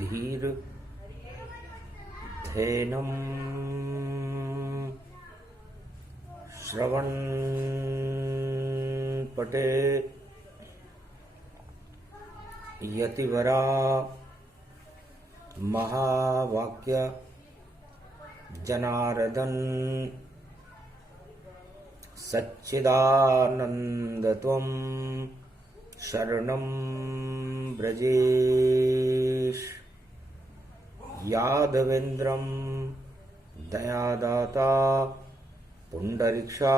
धीर धेनम श्रवण पटे यतिवरा महावाक्य जनार्दन सच्चिदानंदत्वं शरणं ब्रजेश यादवेन्द्रं दयादाता पुंडरीक्षा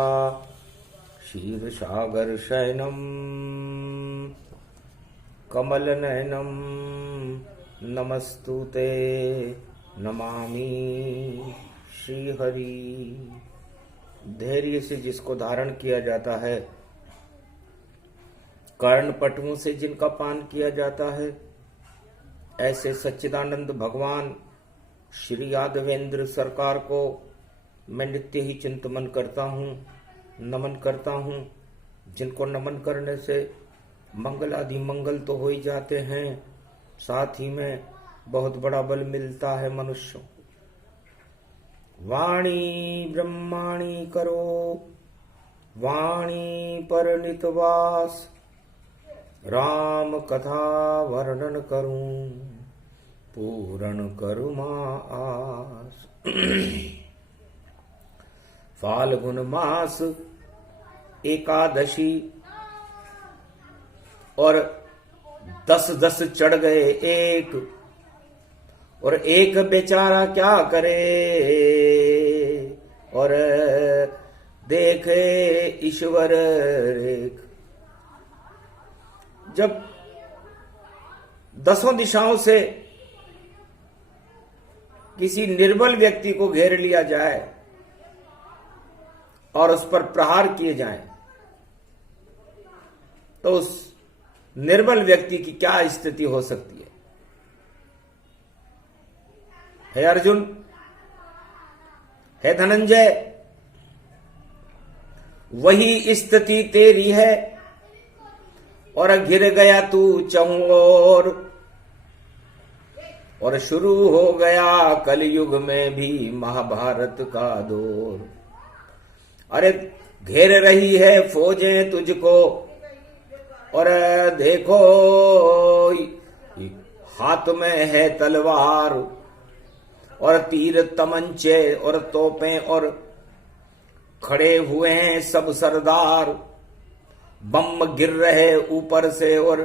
क्षीरसागरशयनं कमलनयनं नमस्तुते नमामि श्रीहरि। धैर्य से जिसको धारण किया जाता है, कर्णपटुओं से जिनका पान किया जाता है, ऐसे सच्चिदानंद भगवान श्री यादवेंद्र सरकार को मैं नित्य ही चिंतन करता हूँ, नमन करता हूँ। जिनको नमन करने से मंगल आदि मंगल तो हो ही जाते हैं, साथ ही में बहुत बड़ा बल मिलता है मनुष्य को। वाणी ब्रह्माणी करो, वाणी पर नितवास, राम कथा वर्णन करूं, पूर्ण करुमा आस। फाल्गुन मास एकादशी और 10-10 चढ़ गए एक, और एक बेचारा क्या करे और देखे ईश्वर रेख। जब 10 दिशाओं से किसी निर्बल व्यक्ति को घेर लिया जाए और उस पर प्रहार किए जाएं, तो उस निर्बल व्यक्ति की क्या स्थिति हो सकती है? हे अर्जुन, हे धनंजय, वही स्थिति तेरी है और घिर गया तू चहुं और शुरू हो गया कलयुग में भी महाभारत का दौर। अरे घेर रही है फौजें तुझको और देखो हाथ में है तलवार और तीर तमंचे और तोपें और खड़े हुए हैं सब सरदार। बम गिर रहे ऊपर से और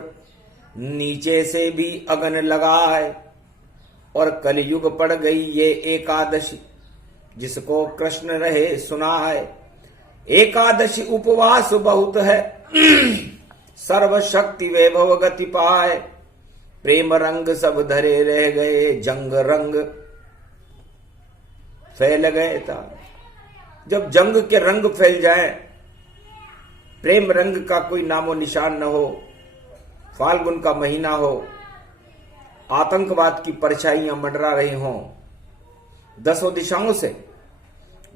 नीचे से भी अगन लगाए, और कलयुग पड़ गई ये एकादशी जिसको कृष्ण रहे सुनाए। एकादशी उपवास बहुत है, सर्वशक्ति वैभव गति पाए। प्रेम रंग सब धरे रह गए, जंग रंग फैल गए था। जब जंग के रंग फैल जाएं, प्रेम रंग का कोई नामो निशान न हो, फाल्गुन का महीना हो, आतंकवाद की परछाइयां मंडरा रही हों, 10 दिशाओं से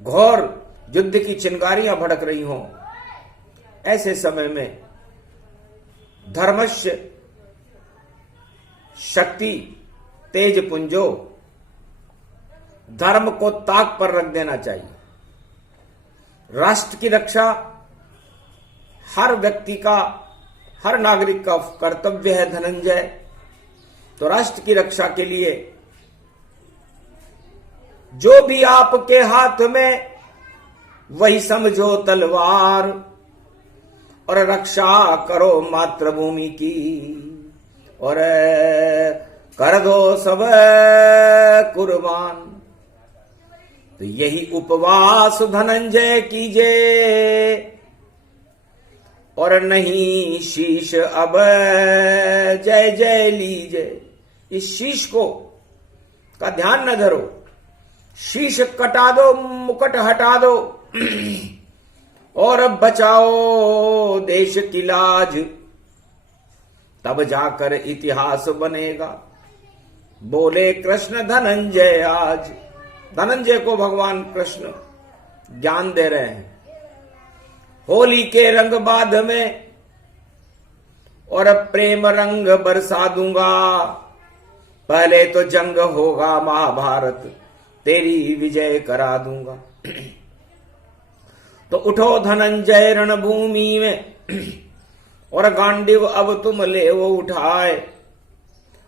घोर युद्ध की चिंगारियां भड़क रही हों, ऐसे समय में धर्मस्य शक्ति तेज पुंजो, धर्म को ताक पर रख देना चाहिए। राष्ट्र की रक्षा हर व्यक्ति का, हर नागरिक का कर्तव्य है धनंजय। तो राष्ट्र की रक्षा के लिए जो भी आपके हाथ में वही समझो तलवार, और रक्षा करो मातृभूमि की और कर दो सब कुर्बान। तो यही उपवास धनंजय कीजे और नहीं शीश अब जय जय लीजे। इस शीश को का ध्यान न धरो, शीश कटा दो, मुकुट हटा दो और बचाओ देश की लाज, तब जाकर इतिहास बनेगा। बोले कृष्ण धनंजय आज। धनंजय को भगवान कृष्ण ज्ञान दे रहे हैं। होली के रंग बाद में और प्रेम रंग बरसा दूंगा, पहले तो जंग होगा महाभारत, तेरी विजय करा दूंगा। तो उठो धनंजय रणभूमि में, और गांडीव अब तुम ले वो उठाए।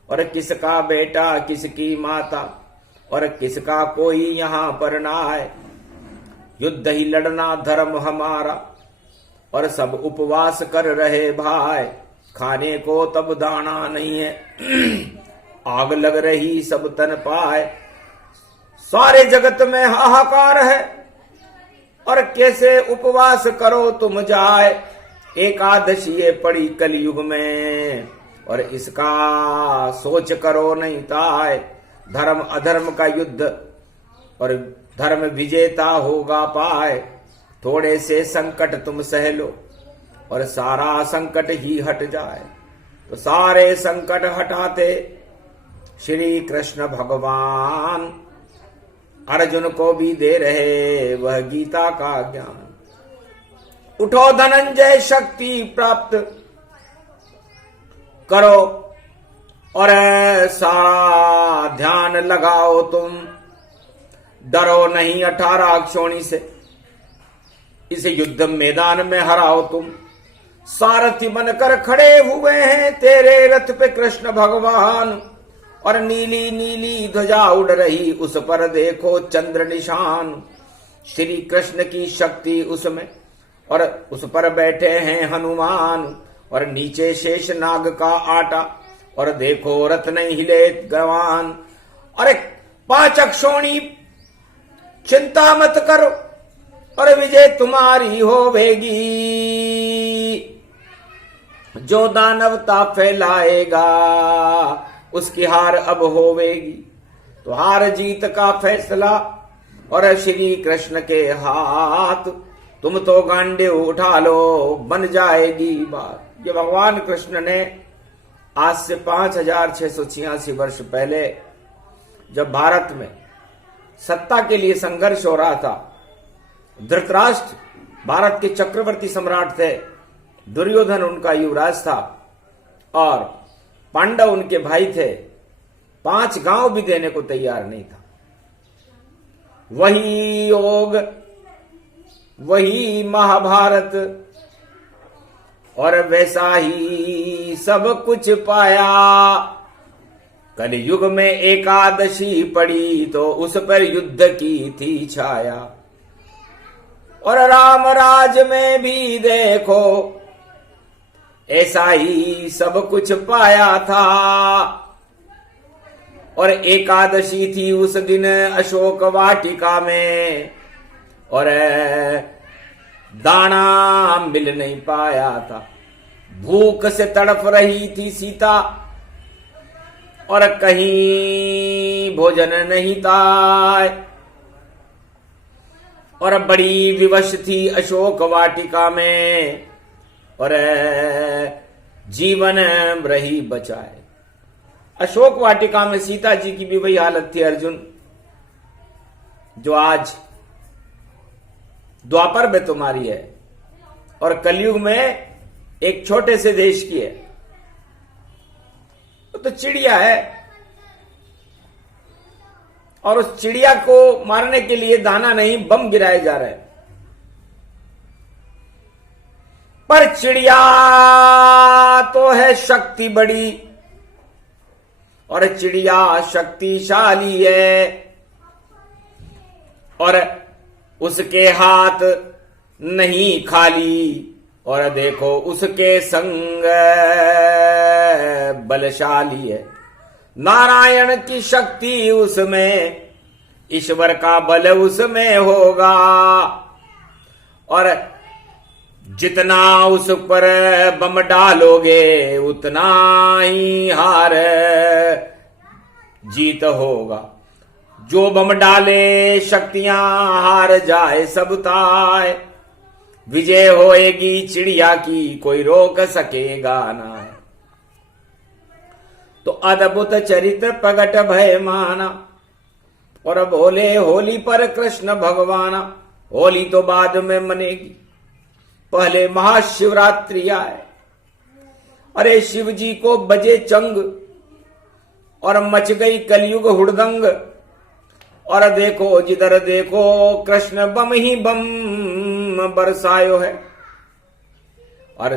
और किसका बेटा किसकी माता, और किसका कोई यहां पर ना आए। युद्ध ही लड़ना धर्म हमारा, और सब उपवास कर रहे भाई। खाने को तब दाना नहीं है, आग लग रही सब तन पाए। सारे जगत में हाहाकार है, और कैसे उपवास करो तुम जाए। एकादशी ये पड़ी कलयुग में, और इसका सोच करो नहीं ताए। धर्म अधर्म का युद्ध, और धर्म विजेता होगा पाए। थोड़े से संकट तुम सह लो, और सारा संकट ही हट जाए। तो सारे संकट हटाते श्री कृष्ण भगवान, अर्जुन को भी दे रहे वह गीता का ज्ञान। उठो धनंजय शक्ति प्राप्त करो, और सारा ध्यान लगाओ तुम। डरो नहीं 18 अक्षोणी से, इस युद्ध मैदान में हराओ तुम। सारथी बनकर खड़े हुए हैं तेरे रथ पे कृष्ण भगवान, और नीली नीली ध्वजा उड़ रही, उस पर देखो चंद्र निशान। श्री कृष्ण की शक्ति उसमें, और उस पर बैठे हैं हनुमान। और नीचे शेष नाग का आटा, और देखो रथ नहीं हिले गवान। अरे 5 अक्षोणी चिंता मत करो, और विजय तुम्हारी होवेगी। जो दानवता फैलाएगा उसकी हार अब होवेगी। तो हार जीत का फैसला और श्री कृष्ण के हाथ। तुम तो गांडे उठा लो, बन जाएगी बात। ये भगवान कृष्ण ने आज से 5686 वर्ष पहले, जब भारत में सत्ता के लिए संघर्ष हो रहा था, धृतराष्ट्र भारत के चक्रवर्ती सम्राट थे, दुर्योधन उनका युवराज था, और पांडव उनके भाई थे। 5 गांव भी देने को तैयार नहीं था। वही योग, वही महाभारत, और वैसा ही सब कुछ पाया। कलयुग में एकादशी पड़ी तो उस पर युद्ध की थी छाया। और राम राज में भी देखो ऐसा ही सब कुछ पाया था। और एकादशी थी उस दिन अशोक वाटिका में, और दाना मिल नहीं पाया था। भूख से तड़प रही थी सीता, और कहीं भोजन नहीं था। और बड़ी विवश थी अशोक वाटिका में, और जीवन रही बचाए। अशोक वाटिका में सीता जी की भी वही हालत थी अर्जुन, जो आज द्वापर में तुम्हारी है, और कलयुग में एक छोटे से देश की है। तो चिड़िया है, और उस चिड़िया को मारने के लिए दाना नहीं, बम गिराए जा रहे हैं। पर चिड़िया तो है शक्ति बड़ी, और चिड़िया शक्तिशाली है, और उसके हाथ नहीं खाली। और देखो उसके संग बलशाली है। नारायण की शक्ति उसमें, ईश्वर का बल उसमें होगा। और जितना उस पर बम डालोगे उतना ही हार जीत होगा। जो बम डाले शक्तियां हार जाए सब ताए। विजय होएगी चिड़िया की, कोई रोक सकेगा ना। तो अद्भुत चरित्र प्रगट भय माना, और बोले होली पर कृष्ण भगवाना। होली तो बाद में मनेगी, पहले महाशिवरात्रि आए। अरे शिव जी को बजे चंग, और मच गई कलयुग हुड़दंग। और देखो जिधर देखो कृष्ण बम ही बम बरसायो है। और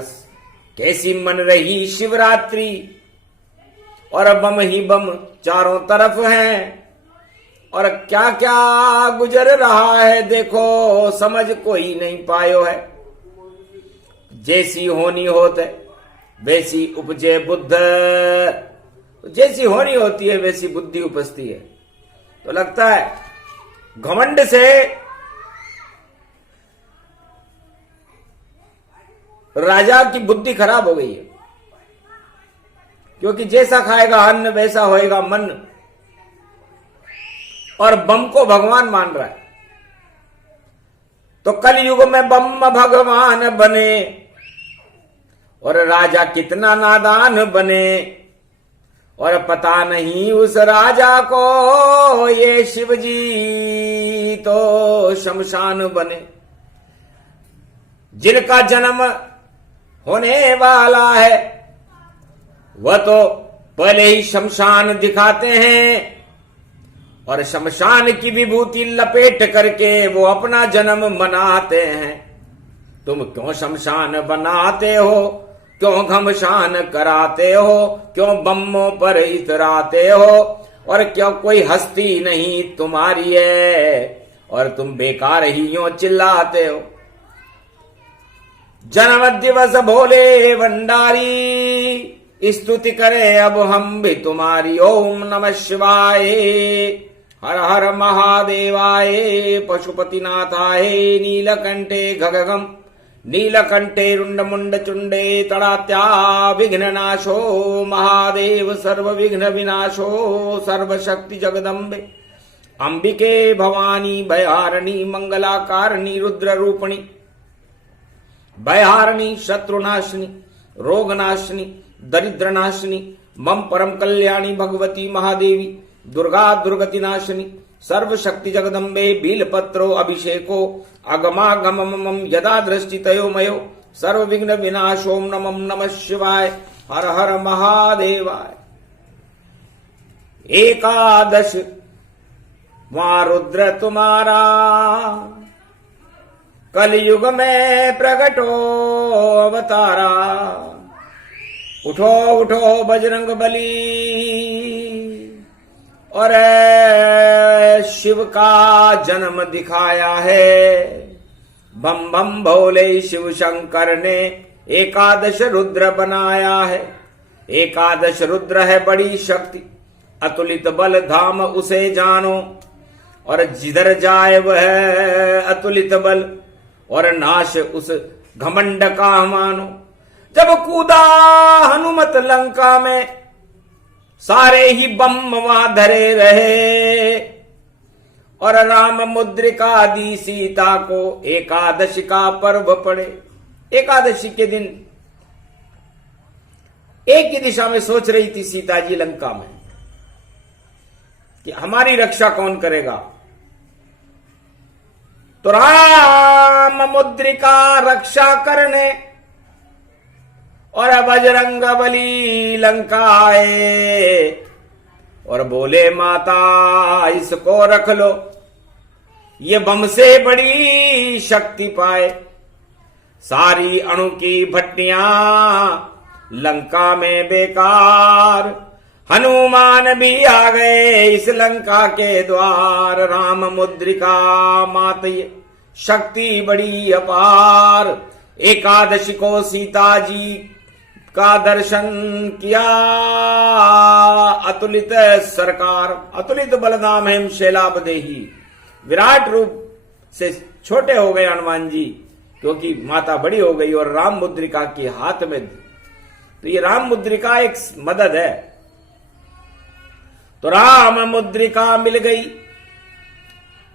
कैसी मन रही शिवरात्रि, और बम ही बम चारों तरफ हैं। और क्या क्या गुजर रहा है देखो, समझ कोई नहीं पायो है। जैसी होनी होत है वैसी उपजे बुद्ध, जैसी होनी होती है वैसी बुद्धि उपजती है। तो लगता है घमंड से राजा की बुद्धि खराब हो गई है, क्योंकि जैसा खाएगा अन्न वैसा होएगा मन। और बम को भगवान मान रहा है। तो कलयुग में बम भगवान बने और राजा कितना नादान बने। और पता नहीं उस राजा को ये शिव जी तो शमशान बने। जिनका जन्म होने वाला है वह तो पहले ही शमशान दिखाते हैं, और शमशान की विभूति लपेट करके वो अपना जन्म मनाते हैं। तुम क्यों शमशान बनाते हो, क्यों घमशान कराते हो, क्यों बम्मों पर इतराते हो, और क्यों कोई हस्ती नहीं तुम्हारी है और तुम बेकार ही यूं चिल्लाते हो। जन्म दिवस भोले भंडारी, स्तुति करे अब हम भी तुम्हारी। ओम नमः शिवाय, हर हर महादेवाय, पशुपतिनाथाय, नीलकंठे गगगम, नीलकंठे रुंड मुंड चुंडे तड़ात्या विघ्ननाशो, महादेव सर्व विघ्न विनाशो, सर्वशक्ति जगदम्बे, अंबिके भवानी भयहारिणी, मंगलाकारिणी रुद्र रूपिणी, भयहारिणी शत्रुनाशिनी, रोगनाशिनी, दरिद्रनाशिनी, मम परम कल्याणी भगवती महादेवी, दुर्गा दुर्गति नाशिनी, सर्व शक्ति जगदम्बे, बीलपत्रो अभिषेको, अगमागमम यदा दृष्टि तयो मयो, सर्व विघ्न विनाशोम नमः नमः शिवाय, हर हर महादेवाय। एकादश वहां रुद्र तुम्हारा, कलयुग में प्रगटो अवतारा। उठो उठो बजरंग बली, और शिव का जन्म दिखाया है। बम बम भोले शिव शंकर ने एकादश रुद्र बनाया है। एकादश रुद्र है बड़ी शक्ति, अतुलित बल धाम उसे जानो। और जिधर जाए वह अतुलित बल, और नाश उस घमंड का मानो। जब कूदा हनुमत लंका में, सारे ही बम वहां धरे रहे। और राम मुद्रिका दी सीता को, एकादशी का पर्व पड़े। एकादशी के दिन एक ही दिशा में सोच रही थी सीता जी लंका में कि हमारी रक्षा कौन करेगा। तो राम मुद्रिका रक्षा करने और बजरंग बली लंका आए और बोले माता इसको रख लो, ये बम से बड़ी शक्ति पाए। सारी अणु की भट्टियां लंका में बेकार, हनुमान भी आ गए इस लंका के द्वार। राम मुद्रिका मात ये शक्ति बड़ी अपार। एकादशी को सीता जी का दर्शन किया अतुलित सरकार। अतुलित बलधाम हेम शैलाभ देही, विराट रूप से छोटे हो गए हनुमान जी, क्योंकि माता बड़ी हो गई और राम मुद्रिका के हाथ में। तो ये राम मुद्रिका एक मदद है। तो राम मुद्रिका मिल गई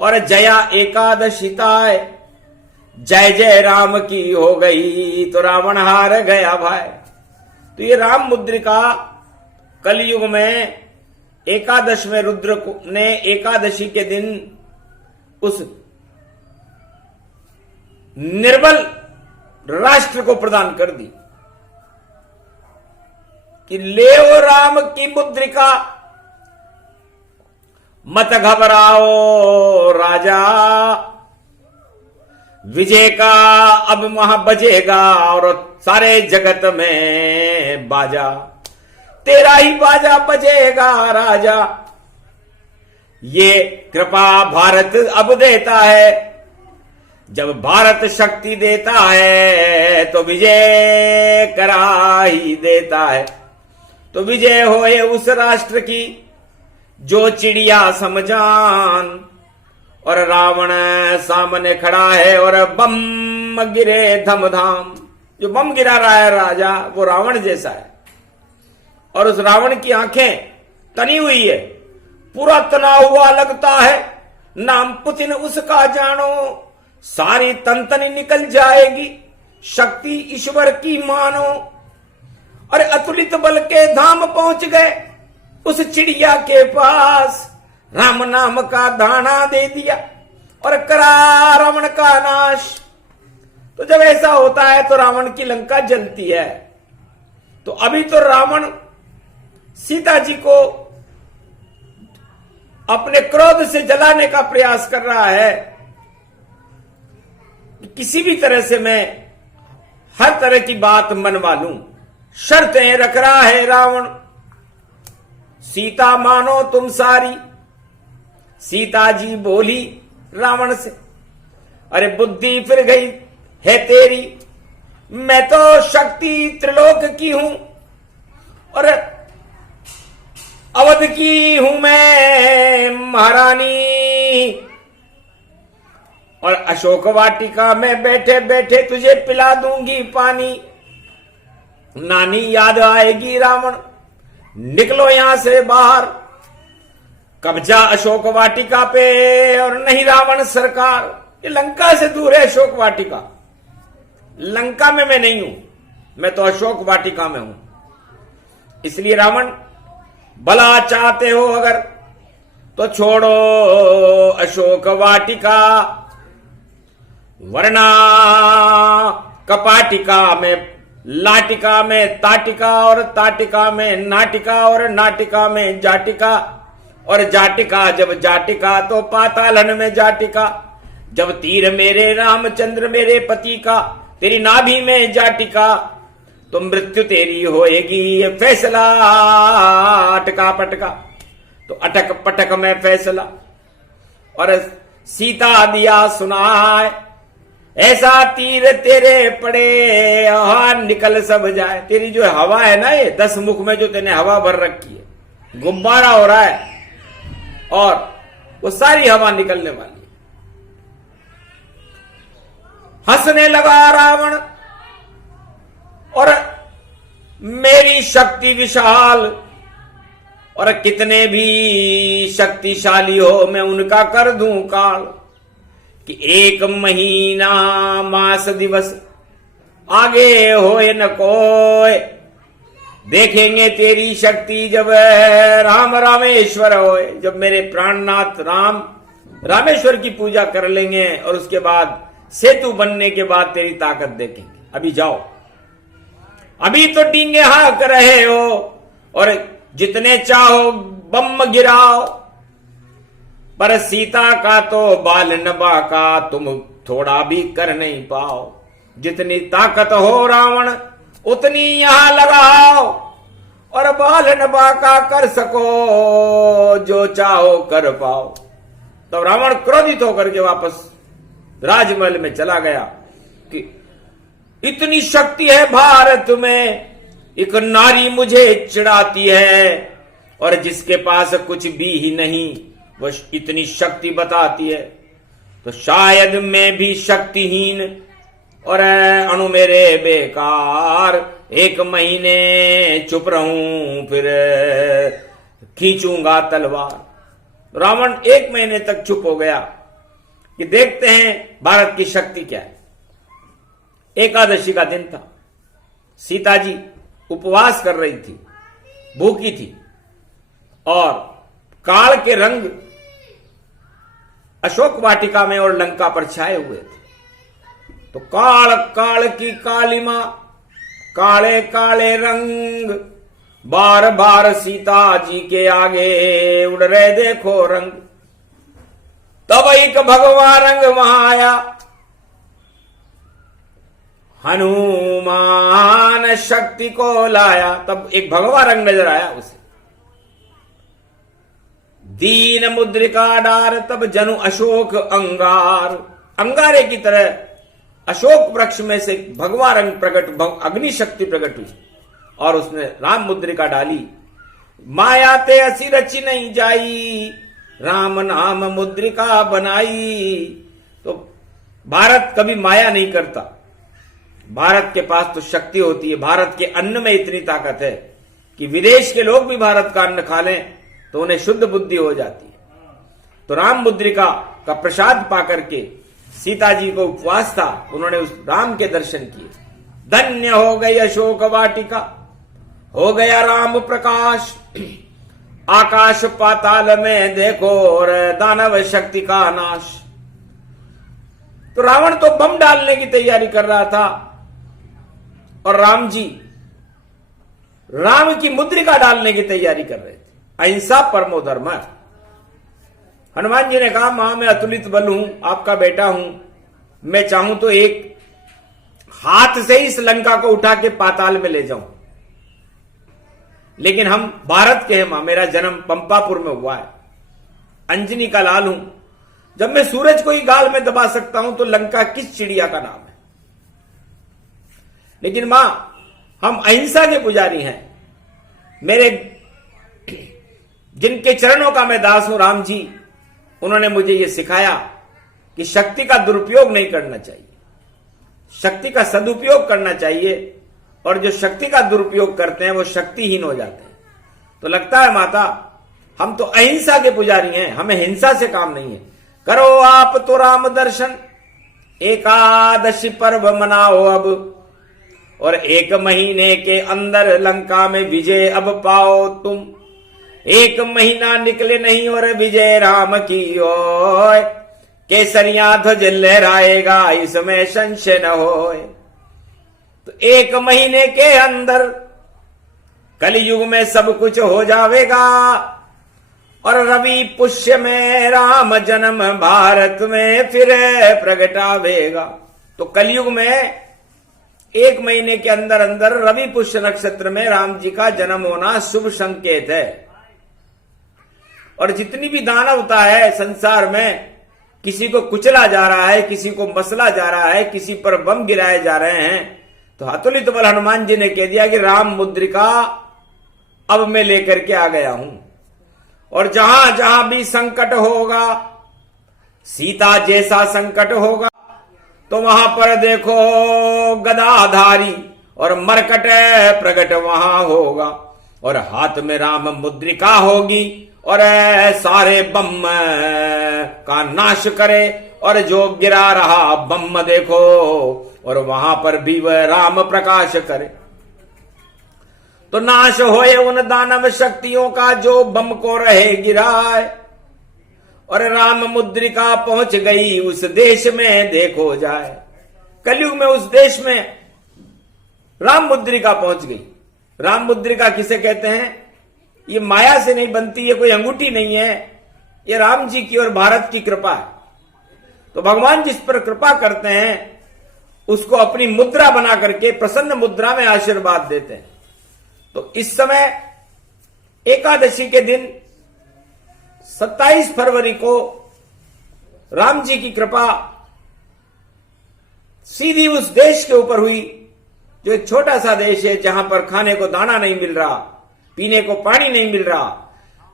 और जया एकादशिताय, जय जय राम की हो गई। तो रावण हार गया भाई। तो ये राम मुद्रिका कलयुग में एकादश में रुद्र ने एकादशी के दिन उस निर्बल राष्ट्र को प्रदान कर दी कि ले राम की मुद्रिका, मत घबराओ राजा, विजय का अब वहां बजेगा और सारे जगत में बाजा, तेरा ही बाजा बजेगा राजा। ये कृपा भारत अब देता है, जब भारत शक्ति देता है तो विजय करा ही देता है। तो विजय होए उस राष्ट्र की जो चिड़िया समझान, और रावण सामने खड़ा है और बम गिरे धमधाम। जो बम गिरा रहा है राजा वो रावण जैसा है, और उस रावण की आंखें तनी हुई है, पूरा तना हुआ लगता है। नाम पुतिन उसका जानो, सारी तनतनी निकल जाएगी, शक्ति ईश्वर की मानो। और अतुलित बल के धाम पहुंच गए, उस चिड़िया के पास राम नाम का दाना दे दिया और करा रावण का नाश। तो जब ऐसा होता है तो रावण की लंका जलती है। तो अभी तो रावण सीता जी को अपने क्रोध से जलाने का प्रयास कर रहा है, किसी भी तरह से मैं हर तरह की बात मनवा लूं, शर्तें रख रहा है रावण। सीता मानो तुम सारी, सीता जी बोली रावण से, अरे बुद्धि फिर गई है तेरी, मैं तो शक्ति त्रिलोक की हूं और अवध की हूं मैं महारानी। और अशोक वाटिका में बैठे बैठे तुझे पिला दूंगी पानी। नानी याद आएगी रावण, निकलो यहां से बाहर, कब्जा अशोक वाटिका पे और नहीं रावण सरकार। ये लंका से दूर है अशोक वाटिका, लंका में मैं नहीं हूं, मैं तो अशोक वाटिका में हूं। इसलिए रावण, भला चाहते हो अगर तो छोड़ो अशोक वाटिका, वरना कपाटिका में लाटिका में ताटिका और ताटिका में नाटिका और नाटिका में जाटिका और जाटिका जब जाटिका तो पातालन में जाटिका। जब तीर मेरे रामचंद्र मेरे पति का तेरी नाभि में जाटिका, तो मृत्यु तेरी होएगी ये फैसला अटका पटका। तो अटक पटक में फैसला और सीता दिया सुनाए, ऐसा तीर तेरे पड़े हा निकल सब जाए। तेरी जो हवा है ना, ये 10 मुख में जो तेने हवा भर रखी है, गुब्बारा हो रहा है और वो सारी हवा निकलने वाली। हंसने लगा रावण और मेरी शक्ति विशाल, और कितने भी शक्तिशाली हो मैं उनका कर दूं काल। कि 1 महीना मास दिवस आगे होए न कोय, देखेंगे तेरी शक्ति जब राम रामेश्वर होए। जब मेरे प्राणनाथ राम रामेश्वर की पूजा कर लेंगे और उसके बाद सेतु बनने के बाद तेरी ताकत देखेंगे। अभी जाओ, अभी तो डींगे हाँक रहे हो और जितने चाहो बम गिराओ, पर सीता का तो बाल नबा का तुम थोड़ा भी कर नहीं पाओ। जितनी ताकत हो रावण उतनी यहां लगाओ, और बाल नबा का कर सको जो चाहो कर पाओ। तब रावण क्रोधित होकर के वापस राजमहल में चला गया कि इतनी शक्ति है भारत में, एक नारी मुझे चिढ़ाती है, और जिसके पास कुछ भी ही नहीं वह इतनी शक्ति बताती है। तो शायद मैं भी शक्तिहीन और अणु मेरे बेकार, 1 महीने चुप रहूं फिर खींचूंगा तलवार। रावण 1 महीने तक चुप हो गया कि देखते हैं भारत की शक्ति क्या है। एकादशी का दिन था, सीता जी उपवास कर रही थी, भूखी थी, और काल के रंग अशोक वाटिका में और लंका पर छाए हुए थे। तो काल काल की कालिमा, काले काले रंग, बार बार सीता जी के आगे उड़ रहे देखो रंग। तब एक भगवा रंग वहां आया, हनुमान शक्ति को लाया। तब एक भगवा रंग नजर आया उसे। दीन मुद्रिका डार, तब जनु अशोक अंगार। अंगारे की तरह अशोक वृक्ष में से भगवा रंग प्रकट, अग्नि शक्ति प्रकट हुई और उसने राम मुद्रिका डाली। माया ते असी रची नहीं जाई, राम नाम मुद्रिका बनाई। तो भारत कभी माया नहीं करता, भारत के पास तो शक्ति होती है। भारत के अन्न में इतनी ताकत है कि विदेश के लोग भी भारत का अन्न खा लें तो उन्हें शुद्ध बुद्धि हो जाती है। तो राम मुद्रिका का प्रसाद पाकर के सीता जी को उपवास था, उन्होंने उस राम के दर्शन किए। धन्य हो गई अशोक वाटिका, हो गया राम प्रकाश। आकाश पाताल में देखो और दानव शक्ति का नाश। तो रावण तो बम डालने की तैयारी कर रहा था और राम जी राम की मुद्रिका डालने की तैयारी कर रहे थे। अहिंसा परमो धर्म। हनुमान जी ने कहा, मां मैं अतुलित बल हूं, आपका बेटा हूं, मैं चाहूं तो एक हाथ से इस लंका को उठा के पाताल में ले जाऊं, लेकिन हम भारत के हैं मां, मेरा जन्म पंपापुर में हुआ है, अंजनी का लाल हूं। जब मैं सूरज को ही गाल में दबा सकता हूं तो लंका किस चिड़िया का नाम है। लेकिन मां हम अहिंसा के पुजारी हैं, मेरे जिनके चरणों का मैं दास हूं राम जी, उन्होंने मुझे यह सिखाया कि शक्ति का दुरुपयोग नहीं करना चाहिए, शक्ति का सदुपयोग करना चाहिए, और जो शक्ति का दुरुपयोग करते हैं वो शक्तिहीन हो जाते हैं। तो लगता है माता हम तो अहिंसा के पुजारी हैं, हमें हिंसा से काम नहीं है। करो आप तो राम दर्शन, एकादशी पर्व मनाओ अब, और 1 महीने के अंदर लंका में विजय अब पाओ तुम। 1 महीना निकले नहीं और विजय राम की ओय, केसरिया ध्वज लहराएगा इसमें संशय न होए। तो 1 महीने के अंदर कलयुग में सब कुछ हो जाएगा, और रवि पुष्य में राम जन्म भारत में फिर प्रगटावेगा। तो कलयुग में 1 महीने के अंदर अंदर रवि पुष्य नक्षत्र में राम जी का जन्म होना शुभ संकेत है। और जितनी भी दानवता है संसार में, किसी को कुचला जा रहा है, किसी को मसला जा रहा है, किसी पर बम गिराए जा रहे हैं, तो अतुलित बल हनुमान जी ने कह दिया कि राम मुद्रिका अब मैं लेकर के आ गया हूं, और जहां जहां भी संकट होगा, सीता जैसा संकट होगा, तो वहां पर देखो गदाधारी और मरकट प्रकट वहां होगा, और हाथ में राम मुद्रिका होगी, और सारे बम का नाश करे, और जो गिरा रहा बम देखो, और वहां पर भी वह राम प्रकाश करे। तो नाश होए उन दानव शक्तियों का जो बम को रहे गिराए, और राम मुद्रिका पहुंच गई उस देश में देखो जाए। कलयुग में उस देश में राम मुद्रिका पहुंच गई। राम मुद्रिका किसे कहते हैं? ये माया से नहीं बनती, ये कोई अंगूठी नहीं है, ये राम जी की और भारत की कृपा है। तो भगवान जिस पर कृपा करते हैं उसको अपनी मुद्रा बना करके प्रसन्न मुद्रा में आशीर्वाद देते हैं। तो इस समय एकादशी के दिन 27 फरवरी को राम जी की कृपा सीधी उस देश के ऊपर हुई, जो एक छोटा सा देश है, जहां पर खाने को दाना नहीं मिल रहा, पीने को पानी नहीं मिल रहा,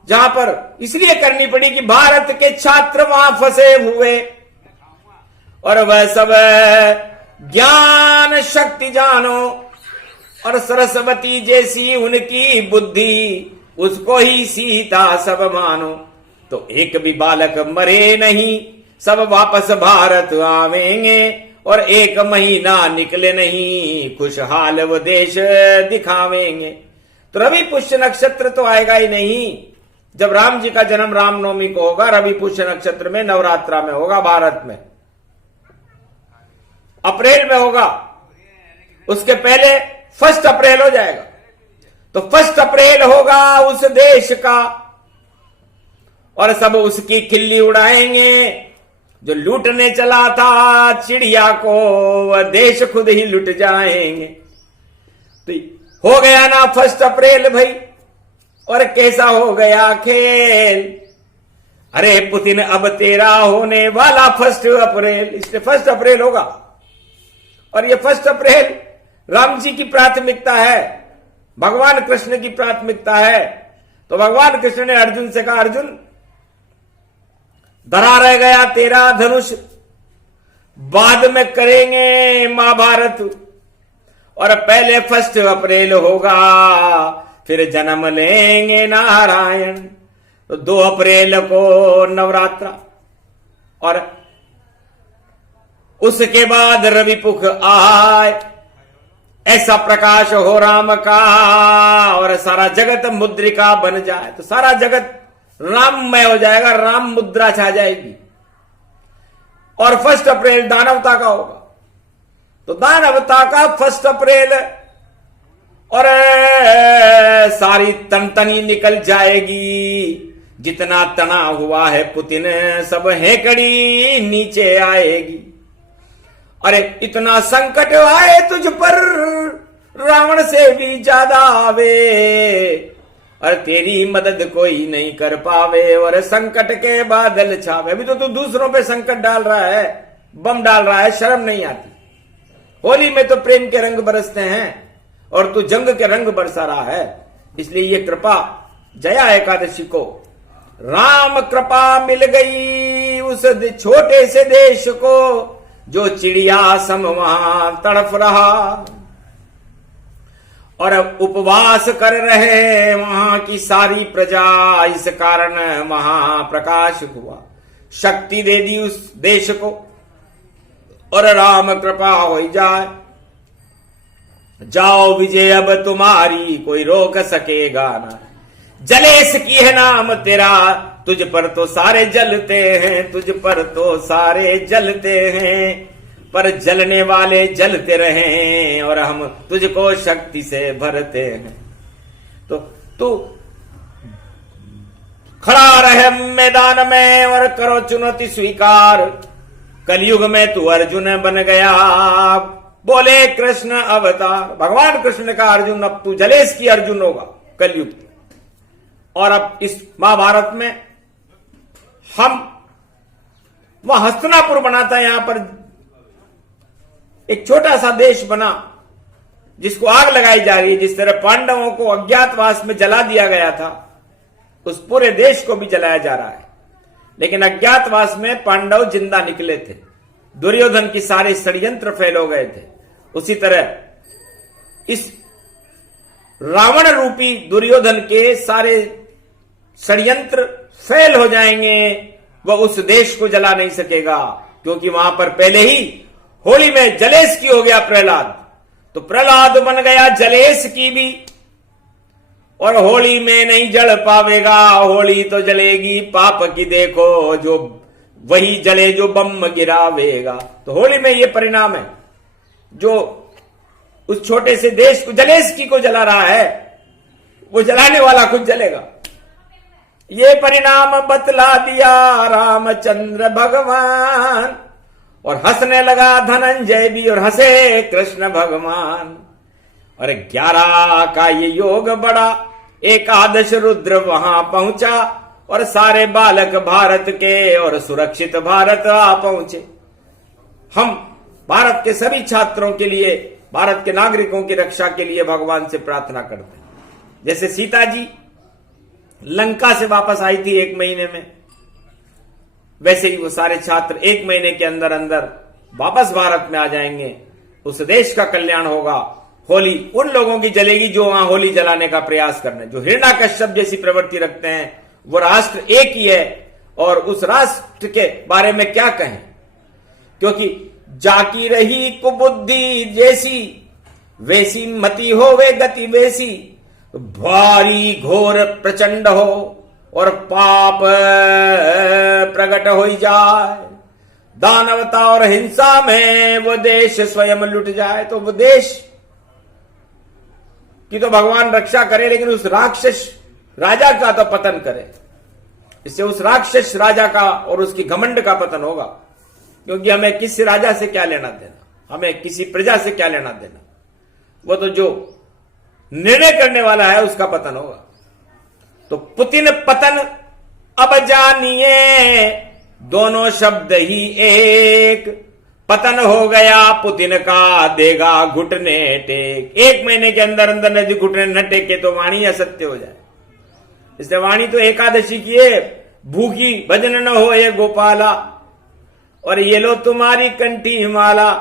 जहां पर इसलिए करनी पड़ी कि भारत के छात्र वहां फंसे हुए, और वह सब ज्ञान शक्ति जानो, और सरस्वती जैसी उनकी बुद्धि, उसको ही सीता सब मानो। तो एक भी बालक मरे नहीं, सब वापस भारत आवेंगे, और 1 महीना निकले नहीं, खुशहाल वो देश दिखावेंगे। तो रवि पुष्य नक्षत्र तो आएगा ही नहीं, जब राम जी का जन्म रामनवमी को होगा, रवि पुष्य नक्षत्र में नवरात्रा में होगा भारत में, अप्रैल में होगा, उसके पहले 1 अप्रैल हो जाएगा। तो 1 अप्रैल होगा उस देश का और सब उसकी खिल्ली उड़ाएंगे। जो लूटने चला था चिड़िया को वह देश खुद ही लुट जाएंगे। तो हो गया ना 1 अप्रैल भाई, और कैसा हो गया खेल। अरे पुतिन अब तेरा होने वाला 1 अप्रैल, इसलिए 1 अप्रैल होगा। और ये 1 अप्रैल राम जी की प्राथमिकता है, भगवान कृष्ण की प्राथमिकता है। तो भगवान कृष्ण ने अर्जुन से कहा, अर्जुन धरा रह गया तेरा धनुष, बाद में करेंगे महाभारत, और पहले 1 अप्रैल होगा, फिर जन्म लेंगे नारायण। तो 2 अप्रैल को नवरात्रा, और उसके बाद रविपुख आए, ऐसा प्रकाश हो राम का और सारा जगत मुद्रिका बन जाए। तो सारा जगत राममय हो जाएगा, राम मुद्रा छा जाएगी। और 1 अप्रैल दानवता का होगा। तो दानवता का 1 अप्रैल, और सारी तनतनी निकल जाएगी। जितना तना हुआ है पुतिन सब हेकड़ी नीचे आएगी। अरे इतना संकट आए तुझ पर रावण से भी ज्यादा आवे, और तेरी मदद कोई नहीं कर पावे, और संकट के बादल छावे। अभी तो तू दूसरों पे संकट डाल रहा है, बम डाल रहा है, शर्म नहीं आती। होली में तो प्रेम के रंग बरसते हैं और तू जंग के रंग बरसा रहा है। इसलिए ये कृपा जया एकादशी को राम कृपा मिल गई उस छोटे से देश को, जो चिड़िया सम वहां तड़फ रहा, और उपवास कर रहे वहां की सारी प्रजा। इस कारण महाप्रकाश हुआ, शक्ति दे दी उस देश को, और राम कृपा हो जाए। जाओ विजय अब तुम्हारी, कोई रोक सकेगा ना। जलेस की है नाम तेरा, तुझ पर तो सारे जलते हैं, तुझ पर तो सारे जलते हैं। पर जलने वाले जलते रहें, और हम तुझको शक्ति से भरते हैं। तो तू खड़ा रहे मैदान में और करो चुनौती स्वीकार। कलयुग में तू अर्जुन बन गया, बोले कृष्ण अवतार। भगवान कृष्ण ने कहा, अर्जुन अब तू जलेस की अर्जुन होगा कलयुग। और अब इस महाभारत में हम वह हस्तिनापुर बना था, यहां पर एक छोटा सा देश बना जिसको आग लगाई जा रही है। जिस तरह पांडवों को अज्ञातवास में जला दिया गया था, उस पूरे देश को भी जलाया जा रहा है। लेकिन अज्ञातवास में पांडव जिंदा निकले थे, दुर्योधन की सारे षड्यंत्र फेल हो गए थे। उसी तरह इस रावण रूपी दुर्योधन के सारे षड्यंत्र फेल हो जाएंगे, वह उस देश को जला नहीं सकेगा। क्योंकि वहां पर पहले ही होली में जलेस की हो गया प्रहलाद, तो प्रहलाद बन गया जलेस की भी, और होली में नहीं जल पावेगा। होली तो जलेगी पाप की, देखो जो वही जले जो बम गिरावेगा। तो होली में ये परिणाम है, जो उस छोटे से देश को जलेस की को जला रहा है, वो जलाने वाला खुद जलेगा। ये परिणाम बतला दिया रामचंद्र भगवान, और हंसने लगा धनंजय भी, और हंसे कृष्ण भगवान। और 11 का ये योग बड़ा, एकादश रुद्र वहां पहुंचा, और सारे बालक भारत के और सुरक्षित भारत आ पहुंचे। हम भारत के सभी छात्रों के लिए, भारत के नागरिकों की रक्षा के लिए भगवान से प्रार्थना करते हैं। जैसे सीता जी लंका से वापस आई थी 1 महीने में, वैसे ही वो सारे छात्र 1 महीने के अंदर अंदर वापस भारत में आ जाएंगे। उस देश का कल्याण होगा। होली उन लोगों की जलेगी जो वहां होली जलाने का प्रयास कर रहे हैं, जो हिरण्यकश्यप जैसी प्रवृत्ति रखते हैं। वो राष्ट्र एक ही है, और उस राष्ट्र के बारे में क्या कहें, क्योंकि जाकी रही कुबुद्धि जैसी, वैसी मति हो वे गति वैसी। भारी घोर प्रचंड हो और पाप प्रकट हो जाए, दानवता और हिंसा में वो देश स्वयं लुट जाए। तो वो देश की तो भगवान रक्षा करे, लेकिन उस राक्षस राजा का तो पतन करे। इससे उस राक्षस राजा का और उसकी घमंड का पतन होगा, क्योंकि हमें किसी राजा से क्या लेना देना, हमें किसी प्रजा से क्या लेना देना। वो तो जो निर्णय करने वाला है उसका पतन होगा। तो पुतिन पतन अब जानिए, दोनों शब्द ही एक। पतन हो गया पुतिन का, देगा घुटने टेक। 1 महीने के अंदर अंदर यदि घुटने न टेके तो वाणी असत्य हो जाए। इसलिए वाणी तो एकादशी की है, भूखी भजन न हो ये गोपाला, और ये लो तुम्हारी कंठी माला।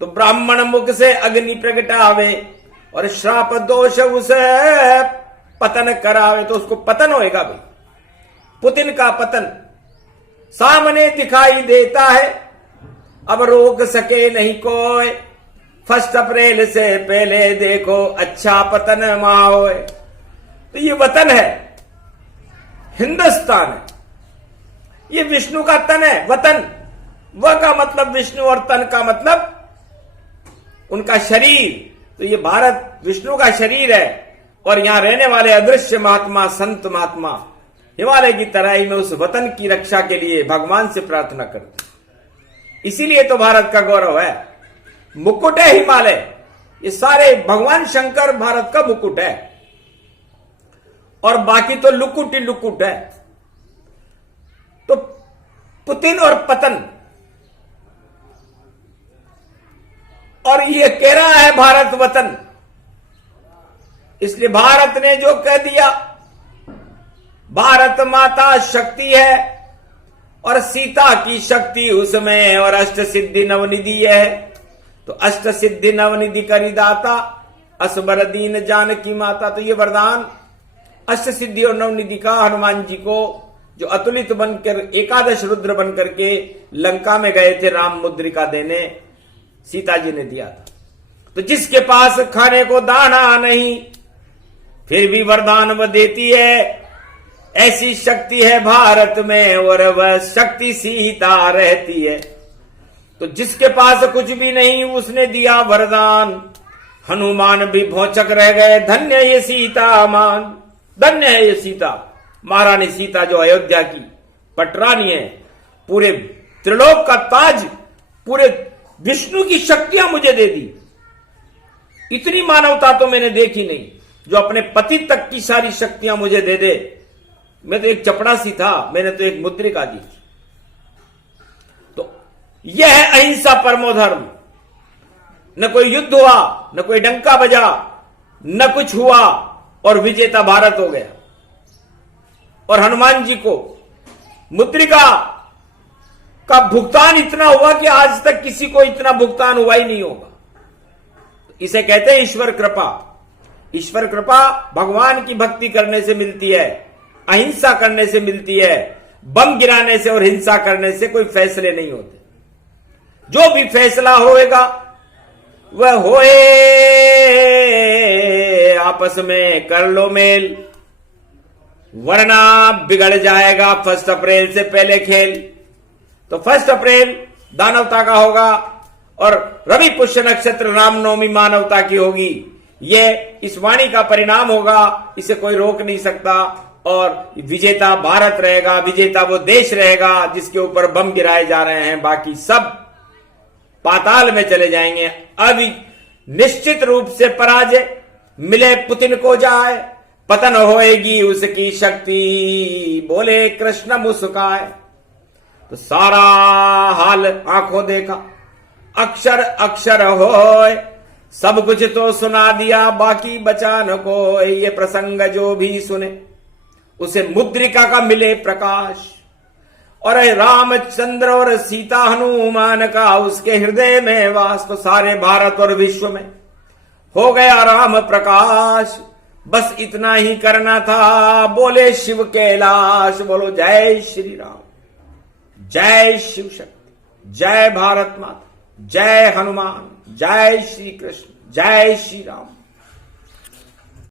तो ब्राह्मण मुख से अग्नि प्रगटावे, और श्राप दोष उसे पतन करावे। तो उसको पतन होएगा भाई, पुतिन का पतन सामने दिखाई देता है, अब रोक सके नहीं कोई। 1 अप्रैल से पहले देखो अच्छा पतन माओए। तो ये वतन है, हिंदुस्तान है, ये विष्णु का तन है। वतन, व का मतलब विष्णु और तन का मतलब उनका शरीर। तो ये भारत विष्णु का शरीर है, और यहां रहने वाले अदृश्य महात्मा, संत महात्मा हिमालय की तराई में उस वतन की रक्षा के लिए भगवान से प्रार्थना करते। इसीलिए तो भारत का गौरव है, मुकुट है हिमालय। ये सारे भगवान शंकर भारत का मुकुट है, और बाकी तो लुकुट ही लुकुट है। तो पुतिन और पतन, और ये कह रहा है भारत वतन। इसलिए भारत ने जो कह दिया, भारत माता शक्ति है, और सीता की शक्ति उसमें, और अष्ट सिद्धि नवनिधि है। तो अष्ट सिद्धि नवनिधि करी दाता, असबर दीन जानकी माता। तो ये वरदान अष्ट सिद्धि और नवनिधि का हनुमान जी को, जो अतुलित बनकर 11 रुद्र बनकर के लंका में गए थे राम मुद्रिका देने, सीता जी ने दिया था। तो जिसके पास खाने को दाना नहीं, फिर भी वरदान वह देती है, ऐसी शक्ति है भारत में, और वह शक्ति सीता रहती है। तो जिसके पास कुछ भी नहीं, उसने दिया वरदान। हनुमान भी भौचक रह गए, धन्य ये सीता मान, धन्य है ये सीता। महारानी सीता जो अयोध्या की पटरानी है, पूरे त्रिलोक का ताज, पूरे विष्णु की शक्तियां मुझे दे दी। इतनी मानवता तो मैंने देखी नहीं, जो अपने पति तक की सारी शक्तियां मुझे दे दे। मैं तो एक चपड़ासी था, मैंने तो एक मुद्रिका दी। तो यह है अहिंसा परमो धर्म। न कोई युद्ध हुआ, न कोई डंका बजा, न कुछ हुआ, और विजेता भारत हो गया। और हनुमान जी को मुद्रिका का भुगतान इतना हुआ कि आज तक किसी को इतना भुगतान हुआ ही नहीं होगा। इसे कहते हैं ईश्वर कृपा। ईश्वर कृपा भगवान की भक्ति करने से मिलती है, अहिंसा करने से मिलती है। बम गिराने से और हिंसा करने से कोई फैसले नहीं होते। जो भी फैसला होएगा वह होए आपस में कर लो मेल, वरना बिगड़ जाएगा 1 अप्रैल से पहले खेल। तो 1 अप्रैल दानवता का होगा, और रवि पुष्य नक्षत्र रामनवमी मानवता की होगी। ये इस वाणी का परिणाम होगा, इसे कोई रोक नहीं सकता। और विजेता भारत रहेगा, विजेता वो देश रहेगा जिसके ऊपर बम गिराए जा रहे हैं। बाकी सब पाताल में चले जाएंगे। अभी निश्चित रूप से पराजय मिले पुतिन को जाए, पतन होएगी उसकी शक्ति, बोले कृष्ण मुस्काए। तो सारा हाल आंखों देखा, अक्षर अक्षर होए, सब कुछ तो सुना दिया, बाकी बचा न कोई। ये प्रसंग जो भी सुने उसे मुद्रिका का मिले प्रकाश, और रामचंद्र और सीता हनुमान का उसके हृदय में वास। तो सारे भारत और विश्व में हो गया राम प्रकाश। बस इतना ही करना था, बोले शिव कैलाश। बोलो जय श्री राम, जय शिव शक्ति, जय भारत माता, जय हनुमान, जय श्री कृष्ण, जय श्री राम।